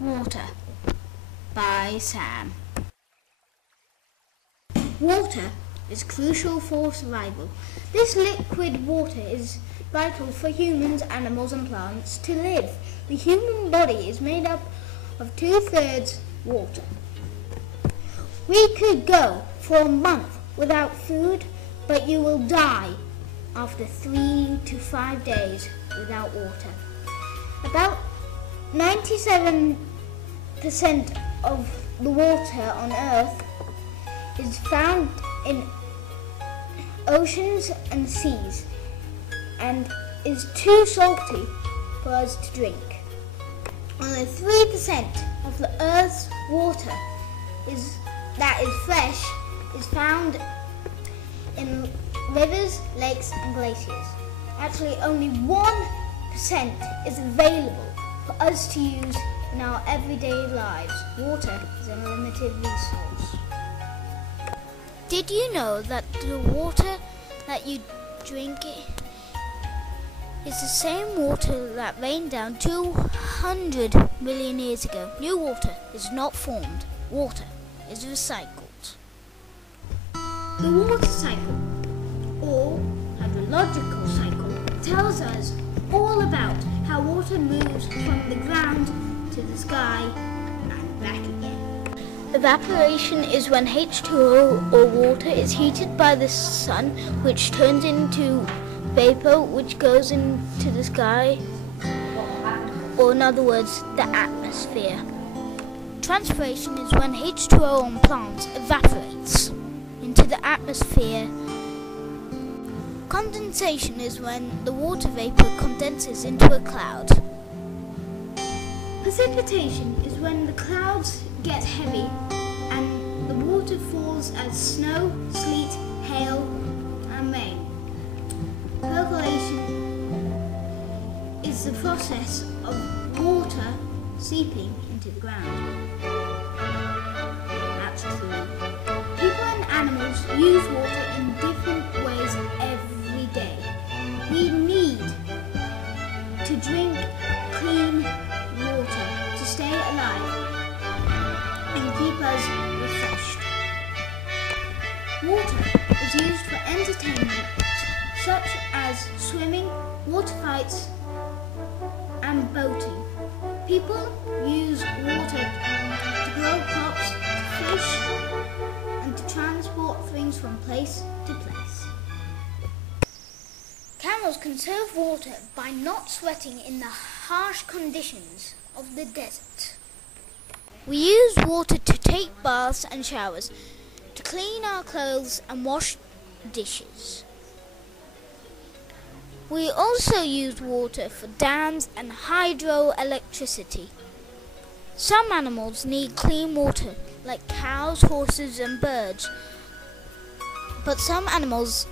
Water by Sam. Water is crucial for survival. This liquid water is vital for humans, animals and plants to live. The human body is made up of 2/3 water. We could go for a month without food, but you will die after 3 to 5 days without water. About 97% of the water on Earth is found in oceans and seas and is too salty for us to drink. Only 3% of the Earth's water that is fresh is found in rivers, lakes and glaciers. Actually, only 1% is available for us to use in our everyday lives. Water is a limited resource. Did you know that the water that you drink is the same water that rained down 200 million years ago? New water is not formed. Water is recycled. The water cycle, or hydrological cycle, tells us all about how water moves from the ground to the sky and back again. Evaporation is when H2O or water is heated by the sun, which turns into vapor, which goes into the sky, or in other words, the atmosphere. Transpiration is when H2O on plants evaporates into the atmosphere. Condensation is when the water vapor condenses into a cloud. Precipitation is when the clouds get heavy and the water falls as snow, sleet, hail and rain. Percolation is the process of water seeping into the ground. That's true. People and animals use water in different ways every day. We need to drink clean water to stay alive and keep us refreshed. Water is used for entertainment such as swimming, water fights and boating. People use water to grow crops, to fish and to transport things from place to place. Camels conserve water by not sweating in the harsh conditions of the desert. We use water to take baths and showers, to clean our clothes and wash dishes. We also use water for dams and hydroelectricity. Some animals need clean water, like cows, horses and birds. But some animals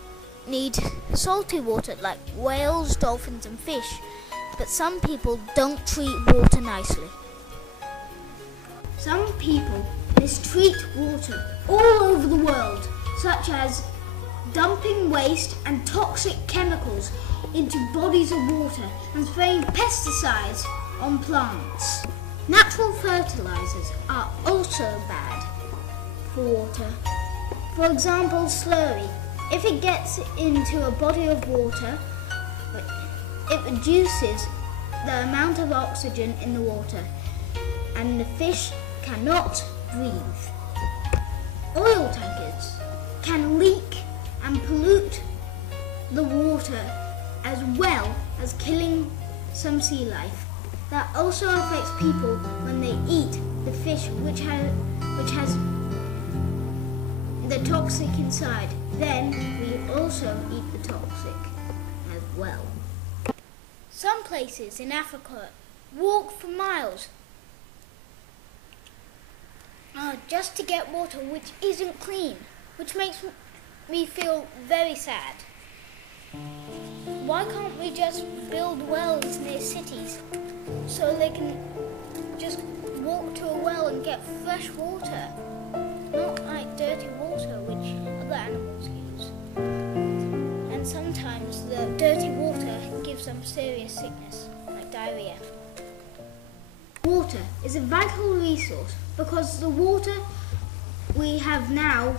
need salty water, like whales, dolphins and fish. But some people don't treat water nicely. Some people mistreat water all over the world, such as dumping waste and toxic chemicals into bodies of water and spraying pesticides on plants. Natural fertilizers are also bad for water. For example, slurry. If it gets into a body of water, it reduces the amount of oxygen in the water and the fish cannot breathe. Oil tankers can leak and pollute the water as well as killing some sea life. That also affects people when they eat the fish which has the toxic inside. Then we also eat the toxic as well. Some places in Africa walk for miles just to get water which isn't clean, which makes me feel very sad. Why can't we just build wells near cities so they can just walk to a well and get fresh water, not like dirty water which other animals use? And sometimes the dirty water gives them serious sickness, like diarrhea. Water is a vital resource because the water we have now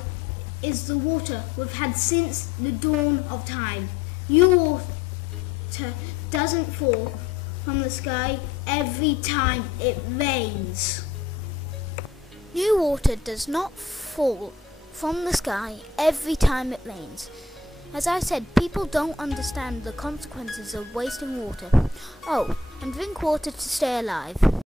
is the water we've had since the dawn of time. New water doesn't fall from the sky every time it rains. New water does not fall from the sky every time it rains. As I said, people don't understand the consequences of wasting water. Oh, and drink water to stay alive.